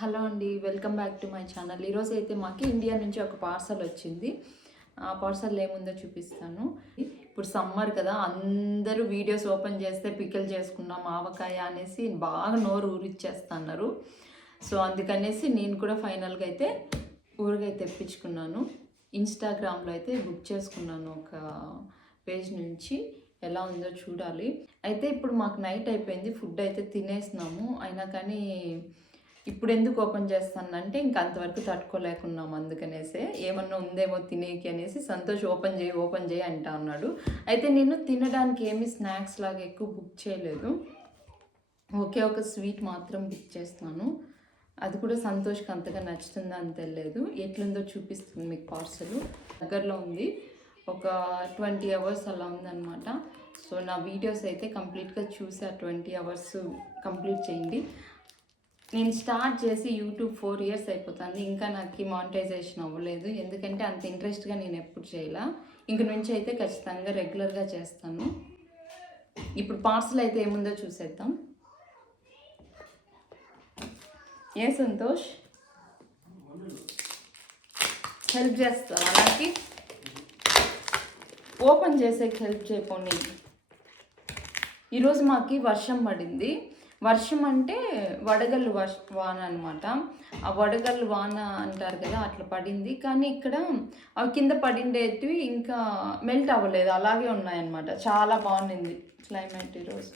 Hello అండి, welcome back to my channel. ఈరోజు అయితే మాకు ఇండియా నుంచి ఒక పార్సల్ వచ్చింది. ఆ పార్సల్ ఏముందో చూపిస్తాను. ఇప్పుడు సమ్మర్ కదా, అందరూ వీడియోస్ ఓపెన్ చేస్తే పికిల్ చేసుకున్నాం ఆవకాయ అనేసి బాగా నోరు ఊరిచ్చేస్తున్నారు. సో అందుకనేసి నేను కూడా ఫైనల్గా అయితే ఊరగాయ తెప్పించుకున్నాను. ఇన్స్టాగ్రామ్లో అయితే బుక్ చేసుకున్నాను ఒక పేజ్ నుంచి. ఎలా ఉందో చూడాలి. అయితే ఇప్పుడు మాకు నైట్ అయిపోయింది, ఫుడ్ అయితే తినేసినాము. అయినా కానీ ఇప్పుడు ఎందుకు ఓపెన్ చేస్తానంటే ఇంక అంతవరకు తట్టుకోలేకున్నాం. అందుకనేసే ఏమన్నా ఉందేమో తినేకి అనేసి సంతోష్ ఓపెన్ చేయి అంటా ఉన్నాడు. అయితే నేను తినడానికి ఏమి స్నాక్స్ లాగా ఎక్కువ బుక్ చేయలేదు. ఒకే ఒక స్వీట్ మాత్రం బుక్ చేస్తున్నాను. అది కూడా సంతోష్కి అంతగా నచ్చుతుందా అని తెలియదు. ఎట్లుందో చూపిస్తుంది మీకు. పార్సల్ దగ్గరలో ఉంది, ఒక 20 hours అలా ఉందన్నమాట. సో నా వీడియోస్ అయితే కంప్లీట్గా చూసి ఆ 20 hours కంప్లీట్ చేయండి. నేను స్టార్ట్ చేసి యూట్యూబ్ 4 years అయిపోతుంది, ఇంకా నాకు మానిటైజేషన్ అవ్వలేదు. ఎందుకంటే అంత ఇంట్రెస్ట్గా నేను ఎప్పుడు చేయలే. ఇంక నుంచి అయితే ఖచ్చితంగా రెగ్యులర్గా చేస్తాను. ఇప్పుడు పార్సల్ అయితే ఏముందో చూసేద్దాం. ఏ సంతోష్, హెల్ప్ చేస్తావా నాకు? ఓపెన్ చేసేకి హెల్ప్ చేయపోని. ఈరోజు మాకు వర్షం పడింది. వర్షం అంటే వడగళ్ళు వాన అనమాట. ఆ వడగళ్ళు వాన అంటారు కదా, అట్లా పడింది. కానీ ఇక్కడ అవి కింద పడిండేటివి ఇంకా మెల్ట్ అవ్వలేదు, అలాగే ఉన్నాయన్నమాట. చాలా బాగుంది క్లైమేట్ ఈరోజు.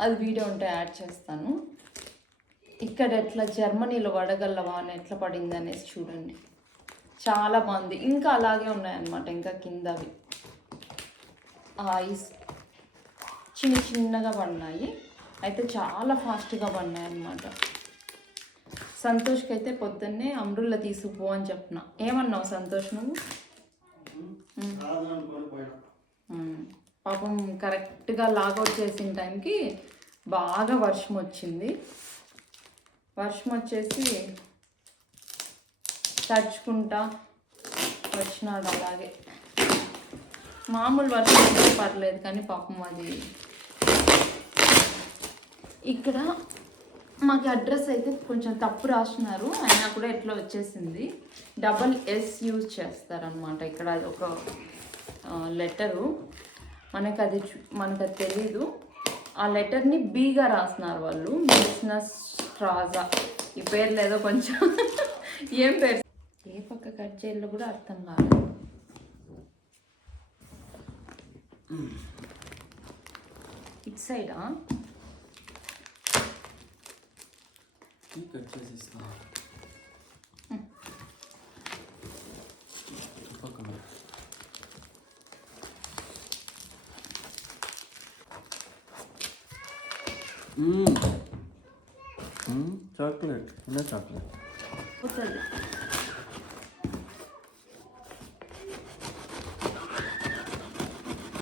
అది వీడియో ఉంటే యాడ్ చేస్తాను. ఇక్కడ ఎట్లా జర్మనీలో వడగళ్ళ వాన ఎట్లా పడింది అనేసి చూడండి. చాలా బాగుంది. ఇంకా అలాగే ఉన్నాయన్నమాట. ఇంకా కింద అవి ఐస్ చిన్నగా పడినాయి. అయితే చాలా ఫాస్ట్గా పడినాయి అన్నమాట. సంతోష్కి అయితే పొద్దున్నే అమరుల్లా తీసుకుపో అని చెప్పిన. ఏమన్నావు సంతోష్ నువ్వు? పాపం కరెక్ట్గా లాగౌట్ చేసిన టైంకి బాగా వర్షం వచ్చింది. వర్షం వచ్చేసి తడుచుకుంటా వచ్చినాడు. అలాగే మామూలు వర్షం అయితే పర్లేదు, కానీ పాపం అది ఇక్కడ మాకు అడ్రస్ అయితే కొంచెం తప్పు రాస్తున్నారు. అయినా కూడా ఎట్లా వచ్చేసింది. SS యూజ్ చేస్తారనమాట. ఇక్కడ ఒక లెటరు మనకు అది తెలీదు. ఆ లెటర్ని Bగా రాస్తున్నారు వాళ్ళు. బిజినెస్ ట్రాజా, ఈ పేర్లు ఏదో కొంచెం ఏం పేరు, ఏ పక్క కట్ చేయాలో కూడా అర్థం కాలేదు. ఇటు సైడా కట్ చేసి ఇస్తా. చాక్లెట్ ఇలా చాక్లెట్ పోతుంది.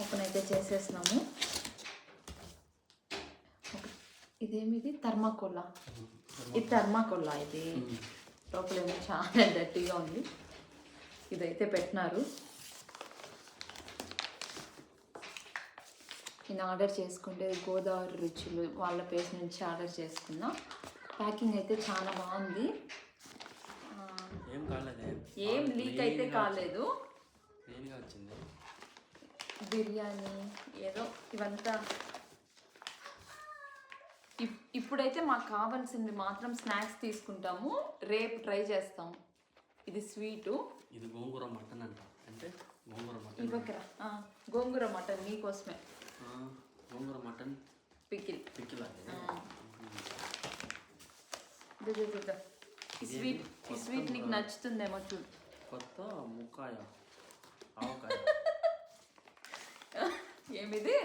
ఓపెన్ అయితే చేసేసినాము. ఇదేమిది? థర్మాకోలా. ఇది థర్మాకోలా. ఇది లోపలేమో చాలా డర్టీగా ఉంది. ఇదైతే పెట్టినారు. నేను ఆర్డర్ చేసుకుంటే గోదావరి రుచులు వాళ్ళ పేజ్ నుంచి ఆర్డర్ చేసుకున్నా. ప్యాకింగ్ అయితే చాలా బాగుంది. ఏం లీక్ అయితే కాలేదు. బిర్యానీ ఏదో ఇవంతా ఇప్పుడైతే మాకు కావాల్సింది మాత్రం స్నాక్స్ తీసుకుంటాము. రేపు ట్రై చేస్తాము. ఇది స్వీటు. ఇది గోంగూర మటన్ అంట. అంటే గోంగూర మటన్ ఇవ్వకరా. గోంగూర మటన్ నీకోసమే. గోంగూర మటన్ పికిల్ ఈ స్వీట్ నీకు నచ్చుతుందేమో చూడు. కొత్త ముక్కాయ ఆవకాయ. ఏమిది?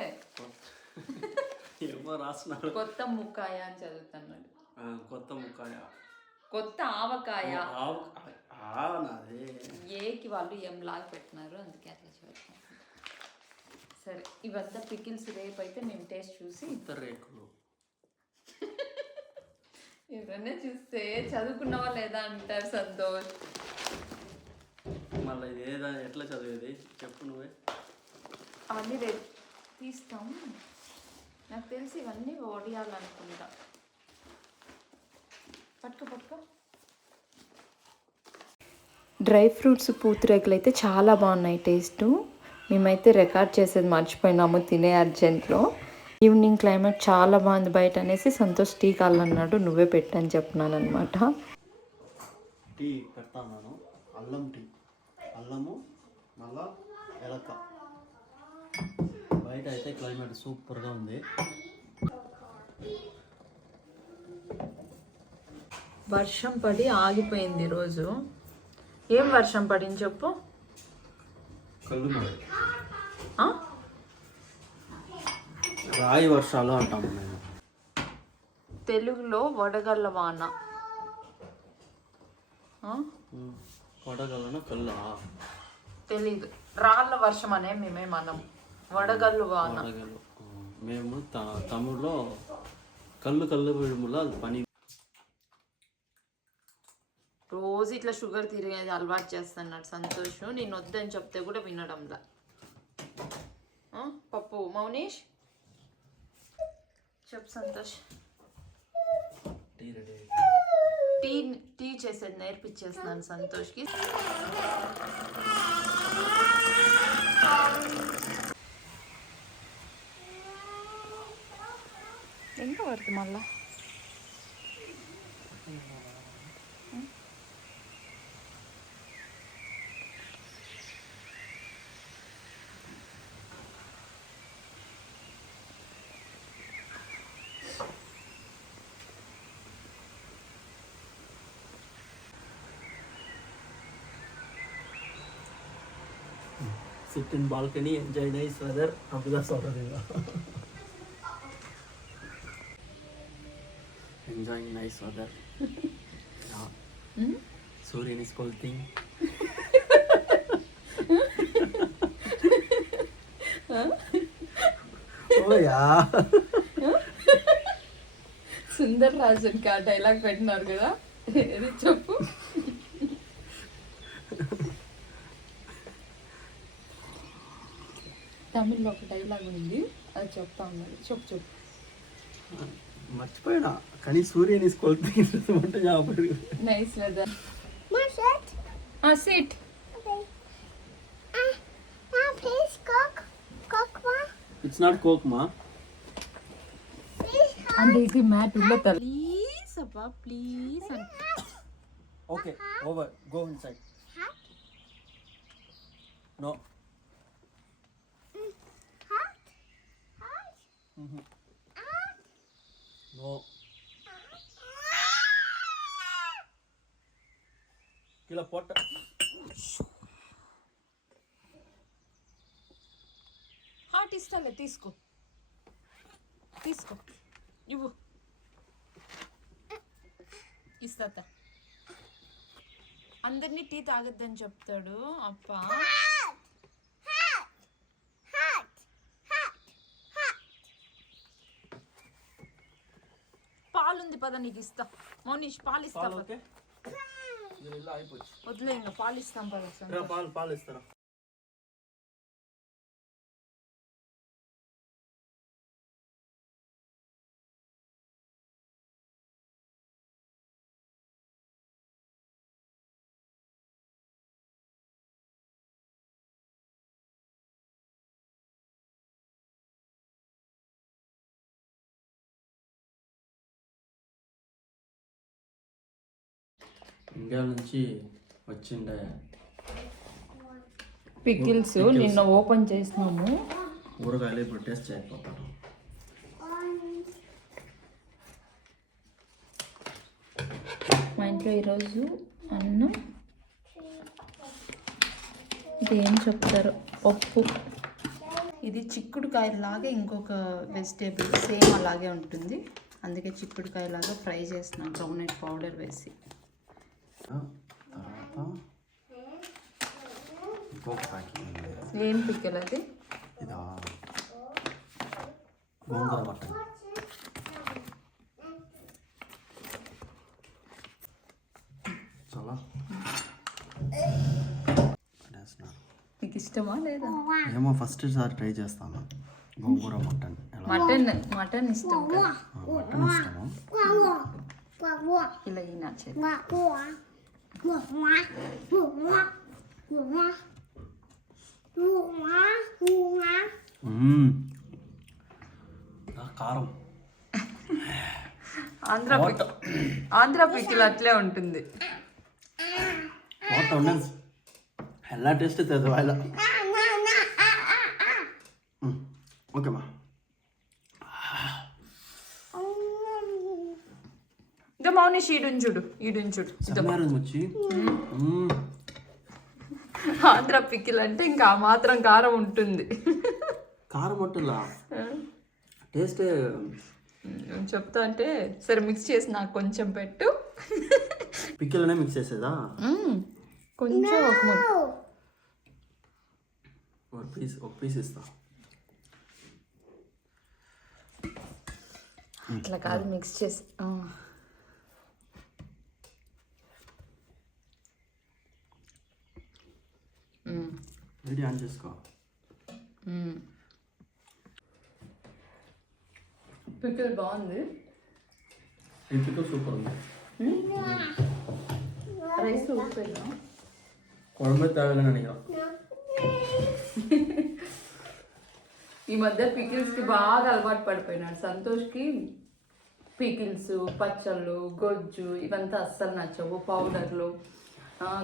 ఏమో రాస్తున్నాడు. కొత్త ముక్కాయ అని చదువుతున్నాడు. కొత్త ముక్కాయ, కొత్త ఆవకాయ. నాదే ఏకి వాళ్ళు ఏం లాగా పెట్టినారు, అందుకే అట్లా చదువుతున్నారు. సరే, ఇవంతా పికిల్స్. రేపు అయితే మేము టేస్ట్ చూసి రేకులు ఎవరన్నా చూస్తే చదువుకున్నావా లేదా అంటారు సంతోష్. మళ్ళీ ఇది ఏదా ఎట్లా చదివేది చెప్పు నువ్వే. అవన్నీ రేపు తీస్తాం. నాకు తెలిసి ఇవన్నీ వడియాలనుకుంటా. డ్రై ఫ్రూట్స్ పూతరేకులు అయితే చాలా బాగున్నాయి టేస్ట్. మేమైతే రికార్డ్ చేసేది మర్చిపోయినాము తినే అర్జెంట్లో. ఈవినింగ్ క్లైమేట్ చాలా బాగుంది బయట అనేసి సంతోష్ టీ కావాలన్నాడు, నువ్వే పెట్టని చెప్పినాను అనమాట. టీ పెడతాను, అల్లం టీ, అల్లము మళ్ళా ఎలక్క. బయట అయితే క్లైమేట్ సూపర్గా ఉంది. వర్షం పడి ఆగిపోయింది ఈరోజు. ఏం వర్షం పడింది చెప్పు. కళ్ళు రాయి వర్షాలు అంటాము మేము తెలుగులో వడగళ్ళ వాన. వడగళ్ళను కళ్ళు తెలీదు. రాళ్ళ వర్షం అనే మేమేమనం, వడగళ్ళు వాన. వడగళ్ళు మేము తమిళ్లో కళ్ళు కళ్ళు విడుముల పని. రోజు ఇట్లా షుగర్ తిరిగేది అలవాటు చేస్తున్నాడు సంతోష్. నేను వద్దని చెప్తే కూడా వినడంలా. పప్పు మౌనీష్ చెప్పు సంతోష్. Tea ready. టీ చేసేది నేర్పించేస్తున్నాను సంతోష్కి. ఎంత పడుతుంది మళ్ళా? Sit in balcony, enjoy nice weather. அப்படிதான் சொல்றது. Enjoying nice weather. Suryan is scolding. Oh yeah. Sundar రాజన్కి ఆ డైలాగ్ పెట్టినారు కదా, ఏది చెప్పు. తమిళ్లో ఒక డైలాగ్ ఉంది, అది చెప్తా ఉన్నది. చెప్పు చెప్పు. మర్చిపోయినా కానీ సూర్యన్ is scolding అంటే ஞாபகம். Nice weather. Sit. It's not coke ma. అంటే ఇది మ్యాట్ ఉల్ల తల. ప్లీజ్ అబ్బా please. Okay, over. Go inside. No. No. Kila pot. Hot ఇస్తాలే, తీసుకో తీసుకో ఇవ్వు. ఇస్తా. అందరినీ టీ తాగొద్దని చెప్తాడు అప్ప. పాలుంది పద నీకు ఇస్తా. మౌనీష్ పాలు ఇస్తా. వదిలే ఇంకా పాలు ఇస్తాం పద. పాలు ఇస్తారా? ఇండియా నుంచి వచ్చిండే పికిల్స్ నిన్న ఓపెన్ చేసినాము. ఊరగాయలు ఇప్పుడు టేస్ట్ చేయకపోతాను. మా ఇంట్లో ఈరోజు అన్నం, ఇది ఏం చెప్తారు, పప్పు. ఇది చిక్కుడుకాయలాగా ఇంకొక వెజిటేబుల్ సేమ్ అలాగే ఉంటుంది, అందుకే చిక్కుడుకాయలాగా ఫ్రై చేస్తున్నాం గ్రౌండ్నట్ పౌడర్ వేసి. ఏం పిక్కలు అది? ఇదా గోంగూర మటన్. చాలా మీకు ఇష్టమా లేదా? ఏమో ఫస్ట్ సారి ట్రై చేస్తాను. గోంగూర మటన్. మటన్ ఇష్టం కదా? మటన్ ఇష్టము. ఇలా ఈనాచే కారం ఆంధ్ర పికిల్ అట్లే ఉంటుంది. వాట్ ఉండదు ఎలా టేస్ట్ అవుతుంది వాళ్ళ. ఓకేమ్మా. ఇదో మౌనిష్ ఈడుంచుడు. వచ్చి ఆంధ్ర పికిల్ అంటే ఇంకా ఆ మాత్రం కారం ఉంటుంది. కారం ఉంటుందా? టేస్ట్ చెప్తా అంటే సరే మిక్స్ చేసి నాకు కొంచెం పెట్టు. పికిల్నే మిక్స్ చేసేదా? కొంచెం ఒక పీస్ ఇస్తా. అట్లా కాదు, మిక్స్ చేసి వీడియో ఆన్ చేసుకో. పికిల్ బాగుంది. ఈ పికిల్ సూపర్ ఉంది. రైస్ ఉప్పెదా కొడమే తాగాలని అడిగా. ఈ మధ్య పికిల్స్కి బాగా అలవాటు పడిపోయినాడు సంతోష్కి. పికిల్స్, పచ్చళ్ళు, గొజ్జు ఇవంతా అస్సలు నచ్చవు. పౌడర్లు,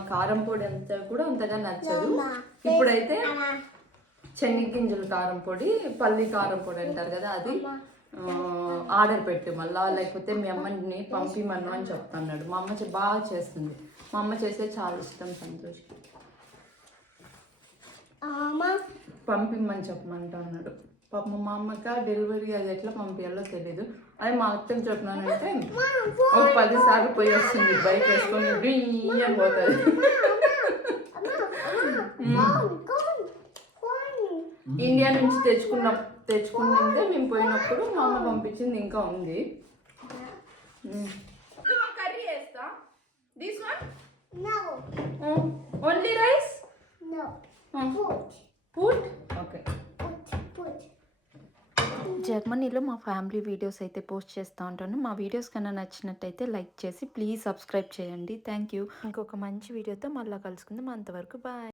కారం పొడి అంతా కూడా అంతగా నచ్చదు. ఇప్పుడైతే శనగగింజలు కారం పొడి, పల్లి కారం పొడి అంటారు కదా, అది ఆర్డర్ పెట్టి మళ్ళా, లేకపోతే మీ అమ్మని పంపిమను అని చెప్తున్నాడు. మా అమ్మ బాగా చేస్తుంది. మా అమ్మ చేసే చాలా ఇష్టం సంతోష్. పంపిమ్మని చెప్పమంటా అన్నాడు. పాపం మా అమ్మక డెలివరీ అది ఎట్లా పంపించాలో తెలీదు. అది మా అత్తని చెప్పినానంటే ఒక 10 సార్లు పోయి వస్తుంది, బైక్ వేసుకొని బియ్యం పోతుంది. ఇండియా నుంచి తెచ్చుకున్నదే మేము పోయినప్పుడు మా అమ్మ పంపించింది ఇంకా ఉంది. కర్రీ వేస్తా. This one only rice. Put? Okay. జర్మనీలో మా ఫ్యామిలీ వీడియోస్ అయితే పోస్ట్ చేస్తూ ఉంటాను. మా వీడియోస్ కన్నా నచ్చినట్టయితే లైక్ చేసి ప్లీజ్ సబ్స్క్రైబ్ చేయండి. Thank you. ఇంకొక మంచి వీడియోతో మళ్ళీ కలుసుకుందాం. అంతవరకు బాయ్.